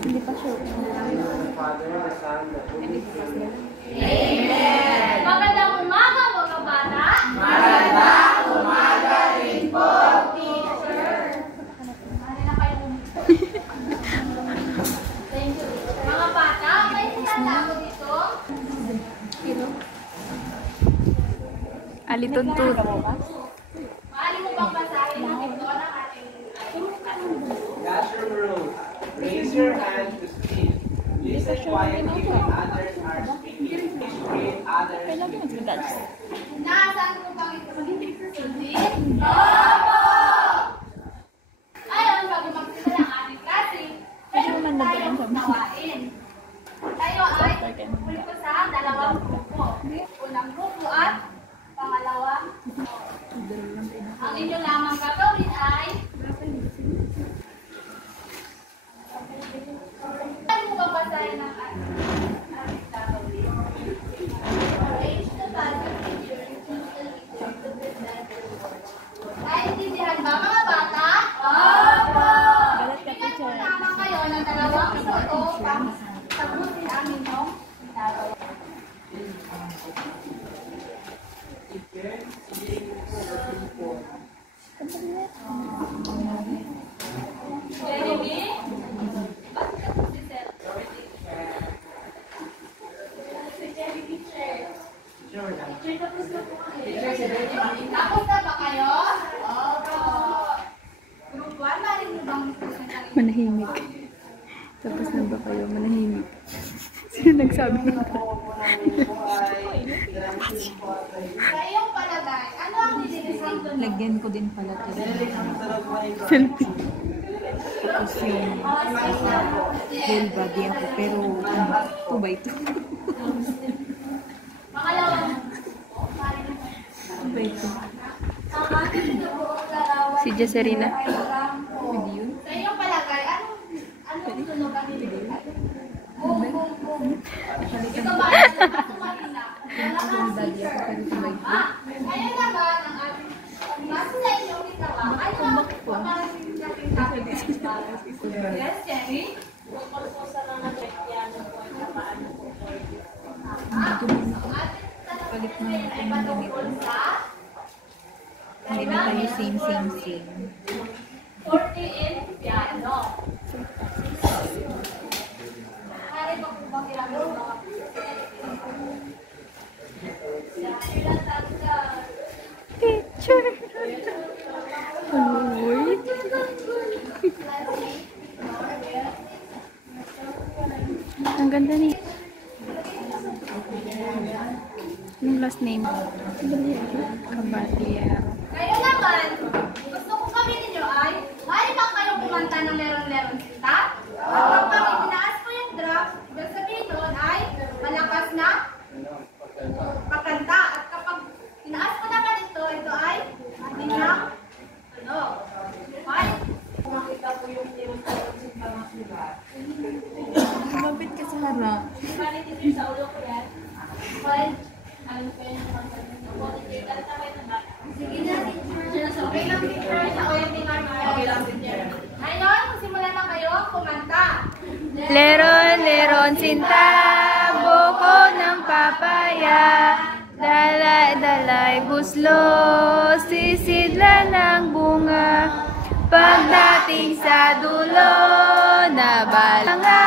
Hindi pa sure. Amen! Magandang umaga mga bata! Magandang umaga rin po! Teacher! Ano na kayo? Thank you. Mga bata, may sinala ako dito. Alituntut. Maali mo bang basahin ang ito ng ating Classroom rules. Raise your hand to speak. Listen quietly when others are speaking. Treat others with respect. Nasaan ko bang ito? Hindi? Opo! Ayon, bago magsimula ang ating klase, meron tayong gawain. Tayo ay grupo sa dalawang grupo. Unang grupo at pangalawang grupo. Ang inyo lamang gagawin ay ano mo bang basahin ng ating gagawin? Arrange the body picture into Naintindihan ba mga bata? Opo! Bigyan po lamang kayo ng dalawang minuto pang sagutin ang inyong gagawin. Jeremy? Tapos na ba kayo? Opo. Group 1, marinig bang Manahimik. Tapos na ba kayo? Manahimik. Sino nagsabi nito? sa iyong palagay, ano ang nililisan doon? Lagyan ko din pala ito. Selfie. Tapos yung whole body ako. Pero ito ba ito? Pangalawang Ito ba ito? ang ating sinubuong larawan Si Jeserina. ay rampo. Sa iyong palagay, anong tunog ang nililisan? Boom, boom, boom. Ito ba? Ano mahina? Wala kang teacher. Ayun naman ang ating pagmasa sa inyong ginawa. Ano ang pamangkin natin topic? Yes, Jenny? Palit na Ay patungkol sa hindi na tayo same. 40 in piano. Maaari ba po bang ilagay mga Picture. Uy. Ang ganda ni. Yung last name. Caballero. Kayo naman, gusto ko kami ninyo ay, maaari ba kayong kumanta ng meron-meron kita? Kapag itinaas ko yung drop, ibig sabihin doon ay malakas na pagkanta. At kapag tinaas ko naman ito ay hindi na tunog. Fine. Makita po yung Lumapit ka sa harap. teacher sa ulo ko yan. Fine. Ano pa yung sige na, teacher. Okay lang, teacher. Okay lang, teacher. Ngayon, simulan na kayo kumanta. Leron, leron, sinta, buko ng papaya, dalay, buslo, sisidla ng bunga, pagdating sa dulo, nabalanga,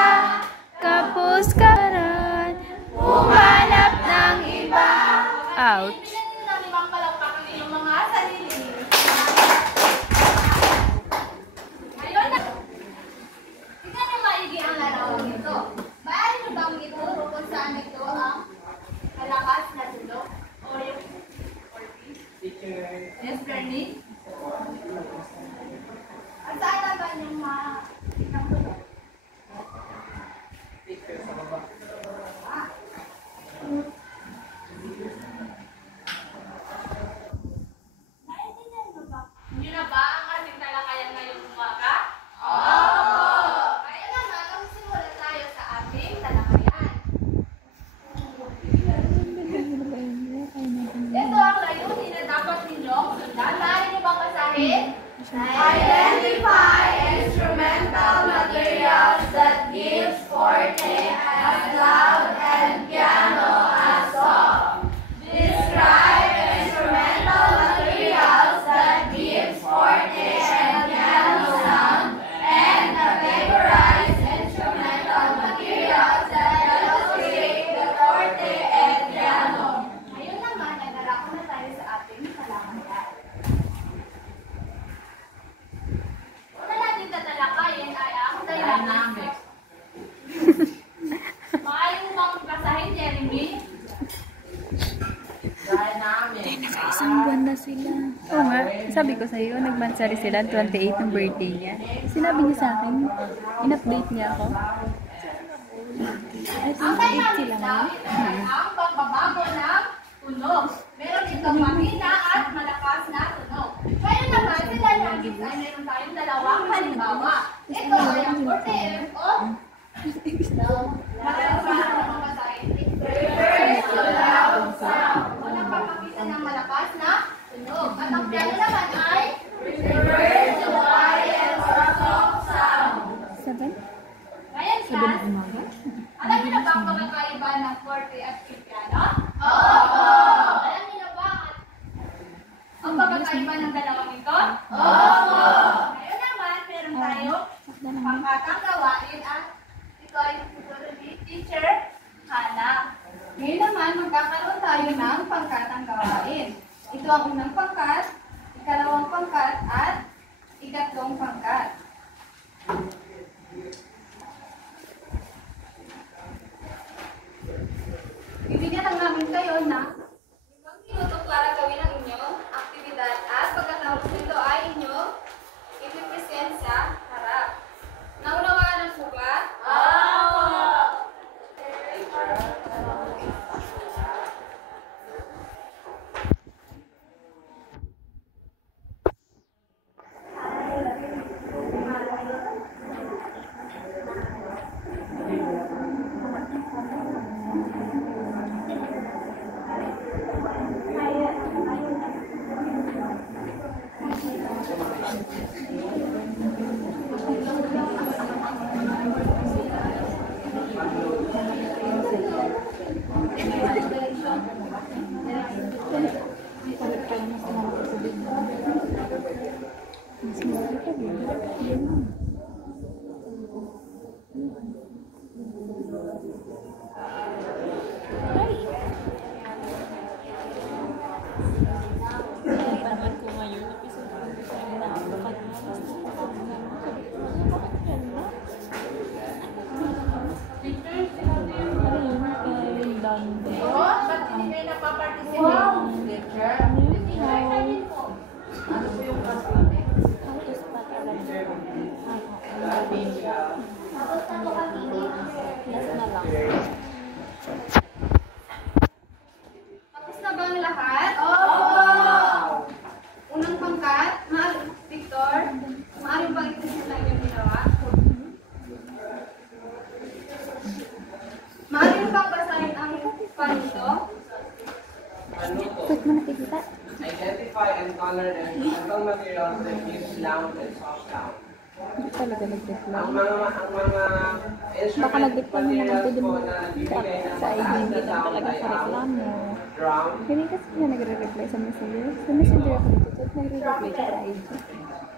kapos karan, humanap ng iba. Ouch. Bigyan nyo na limang palakpak ang inyong mga sarili. Ngayon na. Tignan nyo maigi ang larawan ito. Maaari nyo bang ituro kung saan ito ang malakas na dulo? O yung Yes, Bernie? At saan naman yung Dynamics. Maayong bang basahin, Jeremy? Dynamics. Isang buwan na sila. Oo nga, sabi ko sa'yo, nagmansari sila, 28 ng birthday niya. Sinabi niya sa akin, in-update niya ako. Ay, 28 sila ngayon. Ang pagbabago ng tunog. Meron itong mahina at malakas na tunog. Kaya naman, sa dynamics ay meron tayong dalawang halimbawa. Ito ay ang 40 o unang papakita ng malakas na tunog. At ang piano naman ay Seven? Ngayon Sabi yan, na umaga? alam niyo na ba ang pagkakaiba ng forte at piano? Oo! Alam niyo na ba ang pagkakaiba ng dalawang ito? Oo! Ngayon naman, meron tayong pangkatang gawain at ito ay tuturuan ni Teacher Hannah. Ngayon naman, magkakaroon tayo ng pangkatang gawain. Ito ang unang pangkat, ikalawang pangkat at ikatlong pangkat. Bibigyan lang namin kayo na 5 minuto para gawin ang inyong aktibidad at pagkatapos nito ay inyong ipipresent sa harap. Naunawaan ang sukat? Ba't hindi kayo napaparticipate? Teacher? Ano po yung tapos na ba ang lahat? Oo! Unang pangkat, Victor, maaari bang ipagsit lang yung ginawa? Maaari bang basahin ang panito? Ba't mo nakikita? Identify and color the metal materials that give loud and soft sound. Hindi talaga nag-reply. Ang mga Baka instrument nag-reply mo naman materials pwede po mo na bibigay ng sa ID, hindi mataas na lang sound talaga ay sa ang reklamo. drum, Hindi kasi siya nagre-reply sa messenger. Sa messenger ako dito, at nagre-reply siya sa ID.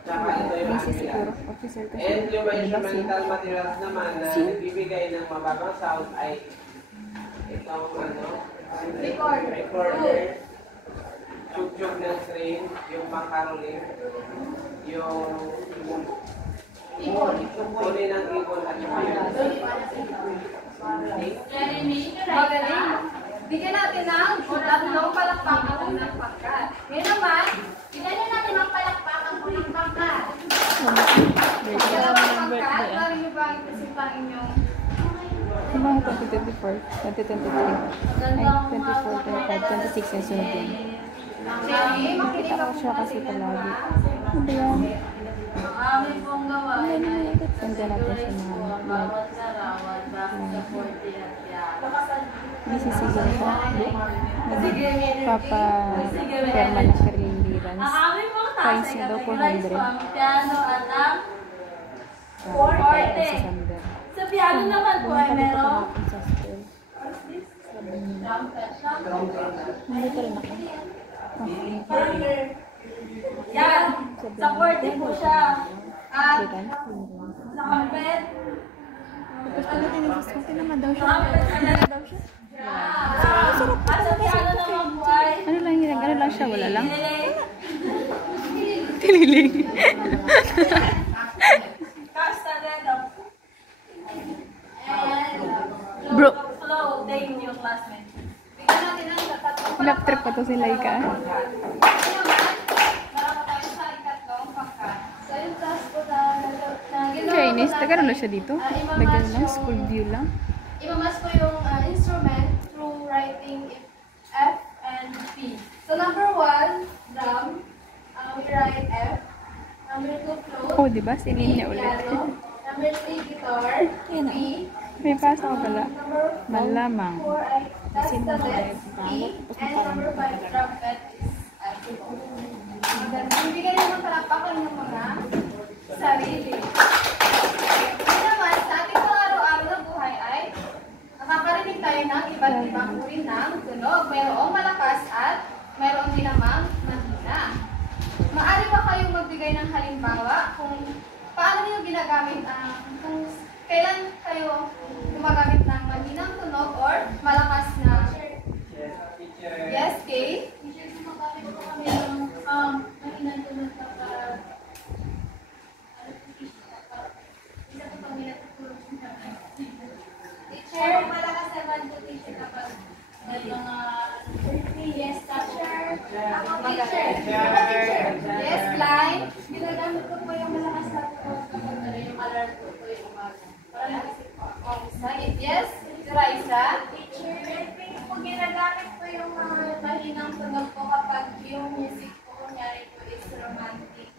tsaka ito yung Busy ambulance. siguro, officer kasi. And yung mga Diba instrumental siya? materials naman na nagbibigay ng mababang sound ay itong recorder, tube ng screen, yung pang-caroling, yung kunin ng ibon at saka yung Jeremy, magaling. Bigyan natin ng tatlong palakpakan ang unang pangkat. Ngayon naman, bigyan natin ng palakpakan ang unang pangkat. Dalawang pangkat, maaari niyo ba ipresent ang inyong Yung mga 2024, 2023, ay 24, 25, 26 yung sunod yun. Jeremy, makinig Nakita ko ako siya kasi palagi. Ano ba yan? ang aming pong gawain ay Senda natin siya mga bawat larawan bakit sa 40 at piano. busy siguro siya. Nagpapa-perma ng Ang clearance. aming pong Fines task ay niya daw, categorize 400. po ang piano at ang Sa forte. Sander. Sa piano naman po ay merong Sa school. trumpet. Nandito rin ako. Yan! Sa forte po siya. At Kita? sa trumpet, Tapos ano tinigis naman daw siya. trumpet talaga daw siya. At sa piano naman po ay Ano lang yun? Ano lang siya? Wala lang? Tililing. Tililing. Castaneda. to si Laika. Chinese, nagkaroon na siya dito. Nagkaroon lang, school view lang. Imamas ko yung instrument through writing F and P. So number 1, drum. We write F. Number 2, flute. Oh, diba? Sinin niya ulit. Piano. Number 3, guitar. P. May pasok ko pala. Number Malamang. 4, I test the left. E. And number 5, trumpet is F. Maganda. Hindi ka naman palapakan ng mga sarili. Ngayon naman, sa ating pang-araw-araw na buhay ay nakakarinig tayo ng iba't ibang uri ng tunog. Mayroong malakas at mayroong din namang mahina. Maaari ba kayong magbigay ng halimbawa kung paano niyo ginagamit kung kailan kayo gumagamit ng mahinang tunog or malakas na? Yes, Kay? Teacher, gumagamit po kami ng mahinang tunog kapag teacher, malakas naman po teacher kapag may mga yes, teacher. Ako teacher. Yes, line. Ginagamit ko po yung malakas na po kapag yung alarm ko po yung umaga. Para lang kasi po ako side. Yes, Raisa. Teacher, po ginagamit ko yung mga mahinang tunog ko kapag yung music ko kunyari po is romantic.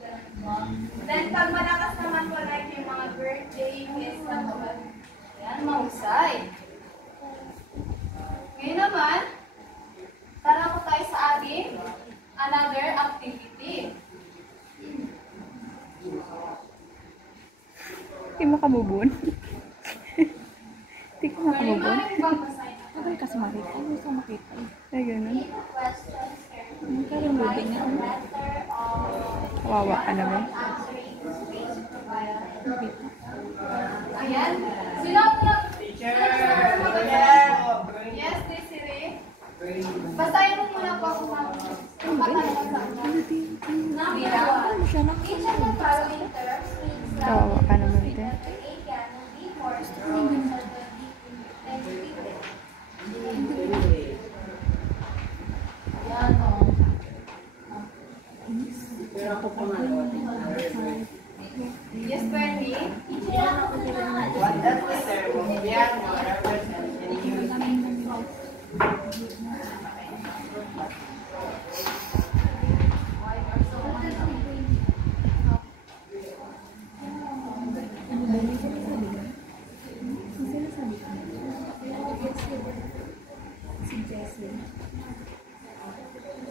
Then pag malakas naman po like yung mga birthday, yes na po. Yan, mahusay. Ngayon naman, tara po tayo sa ating another activity. Hindi makabubun. Hindi ko makabubun. Maring bang basahin? Ako kasi makita. Ano gusto makita? Ay, ganun. Questions Ang karong loading na. Kawawa ka naman. Ayan. Sino ang Yes, Desiree. Basahin mo muna po kung ang katanungan sa una. Ano siya na? Each of the following terms means Kawawa ka naman din. A can be more strong than Yan o. Yes, Bernie. What does the term piano represent in use?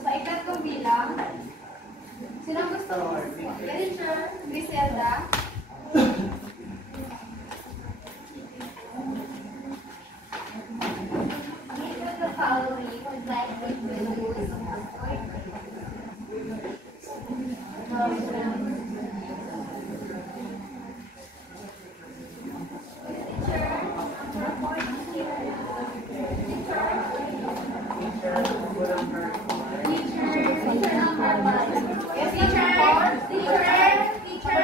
Sa ikatlong bilang, sino ang gusto mo? Teacher, Griselda. Each of the following would like to use Yes, teacher.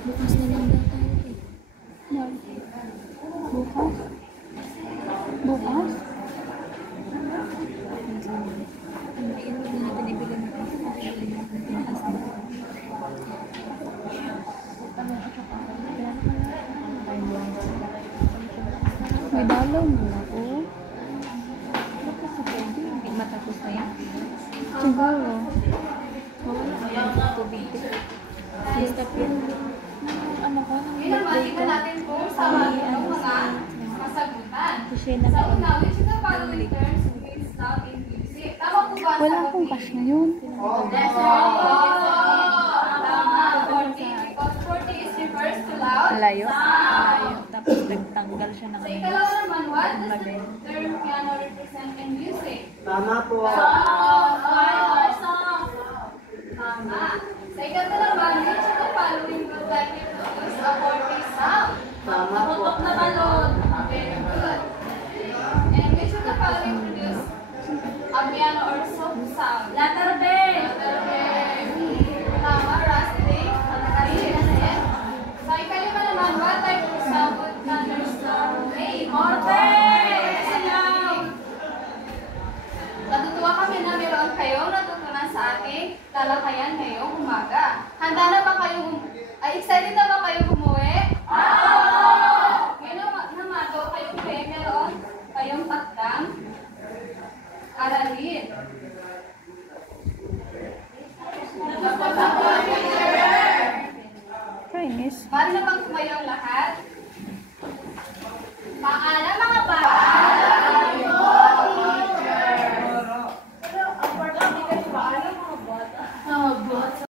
Bukas na lang daw tayo eh. Bukas? Bukas? Iyan na natin ibili natin. Ibili natin tinaas na. May dalaw mo na ako. Bakit sa pwede? Hindi matapos na yan. Siguro. Wala ang tubig. Stop yan. Ano ko? Ngayon naman, tingnan natin kung sama ang mga kasagutan. Kasi na Sa una, which of the following terms means loud in music? Tama po ba? ang Wala sagot akong ni- cash ngayon. Yes, tama. 40. Because 40 is refers to loud. Layo. Sound. Tapos nagtanggal siya ng Sa ikalawa naman, what does the term piano represent in music? Tama po. Tama. Sa ikatlo naman, which of the following would like to produce a 40 sound? Tama po. Tutok na balon. Very good. And which of the following produce a piano or soft sound? Letter B. Letter B. Tama, Rusty. Sa ikalawa kayong natutunan sa ating talakayan ngayong umaga. Handa na ba kayo excited na ba kayo umuwi? Ngayon naman, kayo meron kayong tatlong aralin. Chinese. Bali na bang tumayo ang lahat?